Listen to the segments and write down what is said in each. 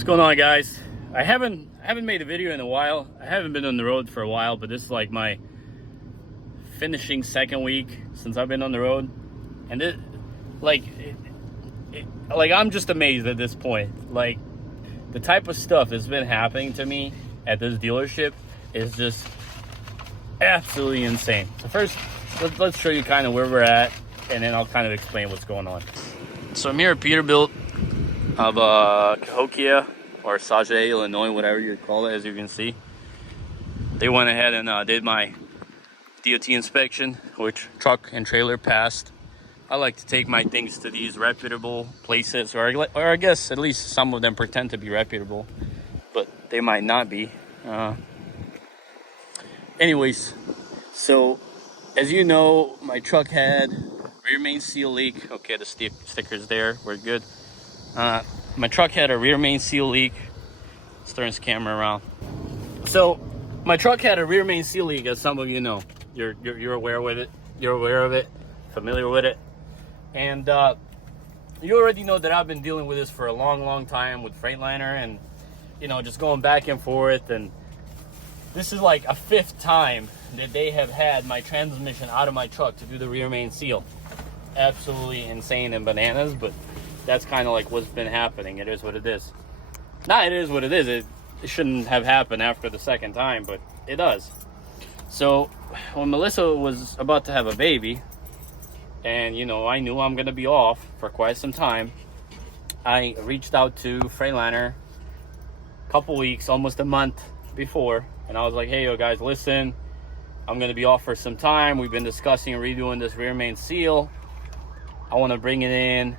What's going on, guys? I haven't made a video in a while. I haven't been on the road for a while, but this is like my finishing second week since I've been on the road, and I'm just amazed at this point. Like, the type of stuff that's been happening to me at this dealership is just absolutely insane. So first, let's show you kind of where we're at, and then I'll kind of explain what's going on. So I'm here at Peterbilt of Cahokia or Sauget, Illinois, whatever you call it. As you can see, they went ahead and did my DOT inspection, which truck and trailer passed. I like to take my things to these reputable places, or I guess at least some of them pretend to be reputable, but they might not be. Anyways, so as you know, my truck had rear main seal leak. Okay, the sticker's there, we're good. My truck had a rear main seal leak. Let's turn this camera around. So my truck had a rear main seal leak, as some of you know. You're aware with it. You're aware of it, familiar with it. And you already know that I've been dealing with this for a long time with Freightliner, and just going back and forth. And this is like a fifth time that they have had my transmission out of my truck to do the rear main seal. Absolutely insane and bananas, but that's kind of like what's been happening. It is what it is. It is what it is. It shouldn't have happened after the second time, but it does. So when Melissa was about to have a baby, and I knew I'm gonna be off for quite some time, I reached out to Freightliner a couple weeks, almost a month before, and I was like, hey, yo guys, listen, I'm gonna be off for some time. We've been discussing redoing this rear main seal. I want to bring it in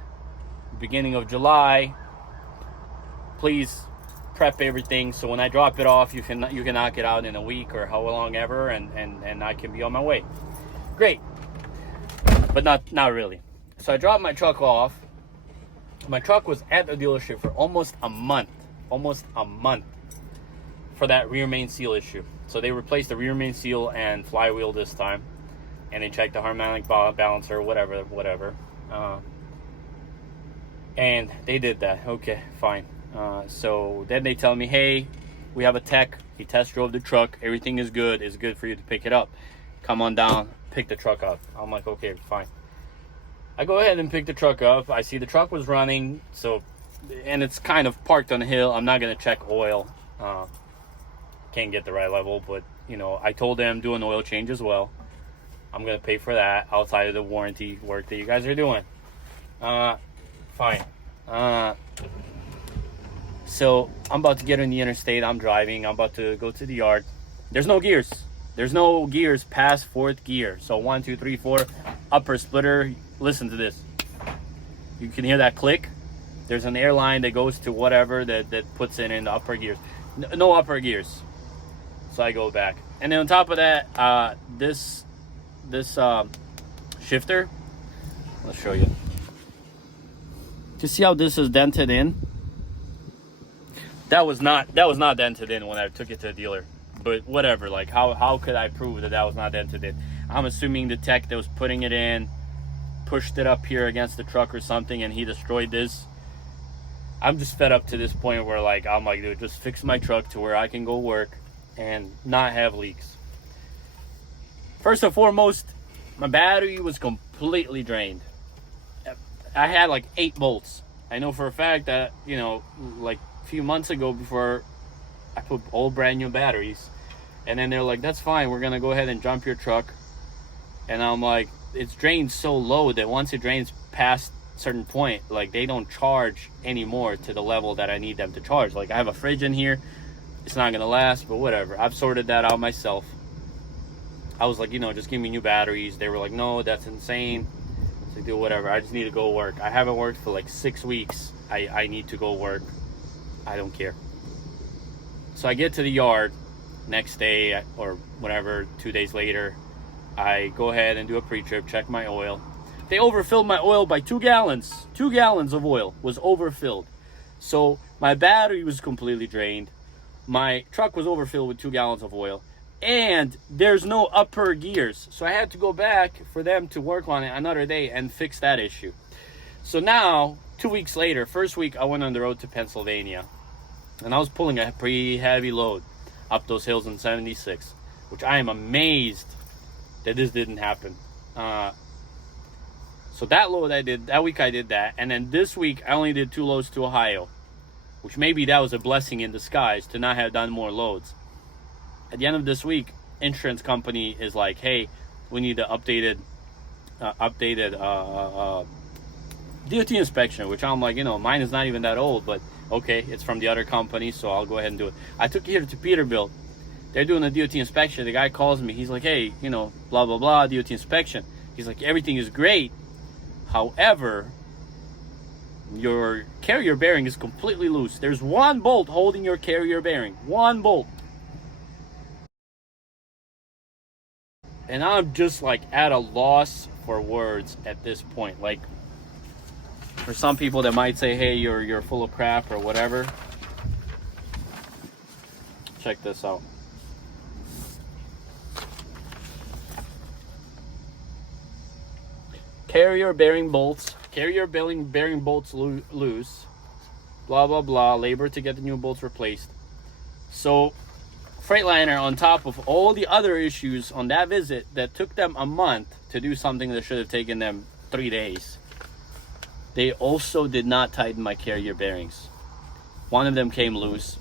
beginning of July. Please prep everything so when I drop it off, you can knock it out in a week or how long ever, and I can be on my way. Great. But not really. So I dropped my truck off. My truck was at the dealership for almost a month for that rear main seal issue. So they replaced the rear main seal and flywheel this time, and they checked the harmonic balancer, whatever. And they did that. Okay, fine. So then they tell me, hey, we have a tech. He test drove the truck. Everything is good. It's good for you to pick it up. Come on down, pick the truck up. I'm like, okay, fine. I go ahead and pick the truck up. I see the truck was running, and it's kind of parked on a hill. I'm not gonna check oil. Can't get the right level, but I told them do an oil change as well. I'm gonna pay for that outside of the warranty work that you guys are doing. Fine. So I'm about to get on the interstate. I'm driving. I'm about to go to the yard. There's no gears. There's no gears past fourth gear. So 1, 2, 3, 4, upper splitter. Listen to this. You can hear that click. There's an air line that goes to whatever that puts it in the upper gears. No upper gears. So I go back. And then on top of that, this shifter, I'll show you. You see how this is dented in? That was not dented in when I took it to the dealer. But whatever, like how could I prove that was not dented in? I'm assuming the tech that was putting it in pushed it up here against the truck or something, and he destroyed this. I'm just fed up to this point where I'm like, dude, just fix my truck to where I can go work and not have leaks. First and foremost, my battery was completely drained. I had like 8 bolts. I know for a fact that, like a few months ago, before I put all brand new batteries, and then they're like, that's fine, we're gonna go ahead and jump your truck. And I'm like, it's drained so low that once it drains past a certain point, like, they don't charge anymore to the level that I need them to charge. Like, I have a fridge in here, it's not gonna last, but whatever. I've sorted that out myself. I was like, just give me new batteries. They were like, no, that's insane. So do whatever. I just need to go work. I haven't worked for like 6 weeks. I need to go work. I don't care. So I get to the yard next day or whatever, 2 days later. I go ahead and do a pre-trip, check my oil. They overfilled my oil by 2 gallons. 2 gallons of oil was overfilled. So my battery was completely drained. My truck was overfilled with 2 gallons of oil. And there's no upper gears. So I had to go back for them to work on it another day and fix that issue. So now, 2 weeks later, first week I went on the road to Pennsylvania. and I was pulling a pretty heavy load up those hills in 76, which I am amazed that this didn't happen. So that load I did, that week I did that, and then this week I only did 2 loads to Ohio, which maybe that was a blessing in disguise to not have done more loads. At the end of this week, insurance company is like, hey, we need the updated DOT inspection, which I'm like, mine is not even that old, but okay, it's from the other company, so I'll go ahead and do it. I took it here to Peterbilt. They're doing a DOT inspection. The guy calls me. He's like, hey, blah, blah, blah, DOT inspection. He's like, everything is great. However, your carrier bearing is completely loose. There's one bolt holding your carrier bearing. One bolt. And I'm just like at a loss for words at this point. Like, for some people that might say, hey, you're full of crap or whatever. Check this out. Carrier bearing bolts loose, blah, blah, blah, labor to get the new bolts replaced. So Freightliner, on top of all the other issues on that visit that took them a month to do something that should have taken them 3 days, they also did not tighten my carrier bearings. One of them came loose.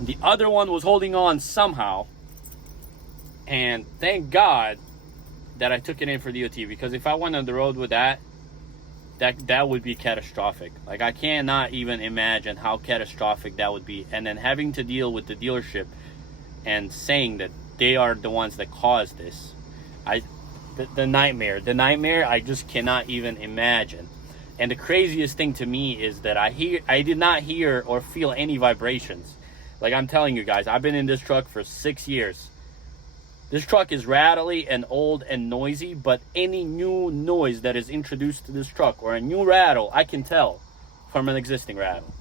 The other one was holding on somehow. And thank God that I took it in for DOT, because if I went on the road with that would be catastrophic. Like, I cannot even imagine how catastrophic that would be. And then having to deal with the dealership and saying that they are the ones that caused this. The nightmare, I just cannot even imagine. And the craziest thing to me is that I did not hear or feel any vibrations. Like, I'm telling you guys, I've been in this truck for 6 years. This truck is rattly and old and noisy, but any new noise that is introduced to this truck or a new rattle, I can tell from an existing rattle.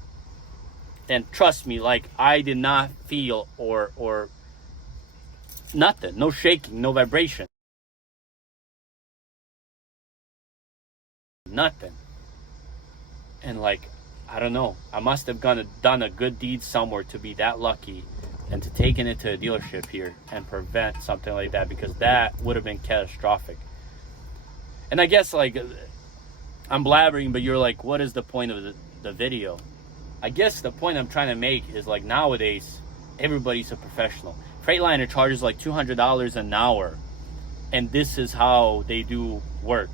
And trust me, like, I did not feel or nothing, no shaking, no vibration. Nothing. And like, I don't know, I must have done a good deed somewhere to be that lucky and to taking it to a dealership here and prevent something like that, because that would have been catastrophic. And I guess, like, I'm blabbering, but you're like, what is the point of the video? I guess the point I'm trying to make is, like, nowadays everybody's a professional. Freightliner charges like $200 an hour, and this is how they do work.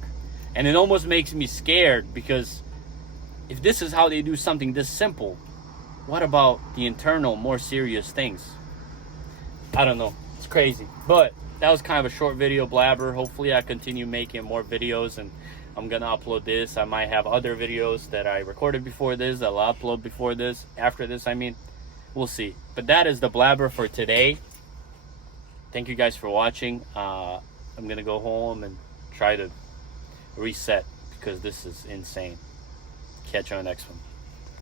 And it almost makes me scared, because if this is how they do something this simple, what about the internal, more serious things? I don't know. It's crazy. But that was kind of a short video blabber. Hopefully I continue making more videos, and I'm going to upload this. I might have other videos that I recorded before this that I'll upload before this, after this, I mean. We'll see. But that is the blabber for today. Thank you guys for watching. I'm going to go home and try to reset, because this is insane. Catch you on the next one.